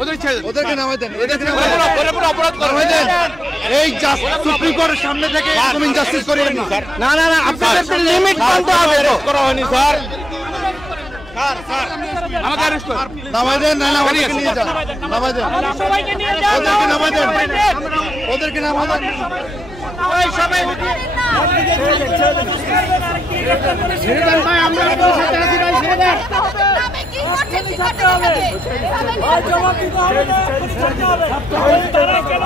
ওদেরকে নামাই দেন, অপরাধ নামাই দেন। এই সুপ্রিম কোর্টের সামনে থেকে এরকম জাস্টিস করিয়েন না। না না না, আপনাদের লিমিট মানতে হবে। করা হয়নি স্যার। আমাকে অ্যারেস্ট করুন, নামাই দেন। না না, ওদেরকে নিয়ে যান, নামাই দেন, সবাইকে নিয়ে যান, ওদেরকে নামাই দেন, ওদেরকে নামাই দেন। ওই সবাই ছেড়ে দেন ভাই, আমরা আপনাদের সাথে আছি ভাই, ছেড়ে দেন। আমি কি করতে কি করতে হবে? ভাই জবাব দিতে হবে, তারা কেন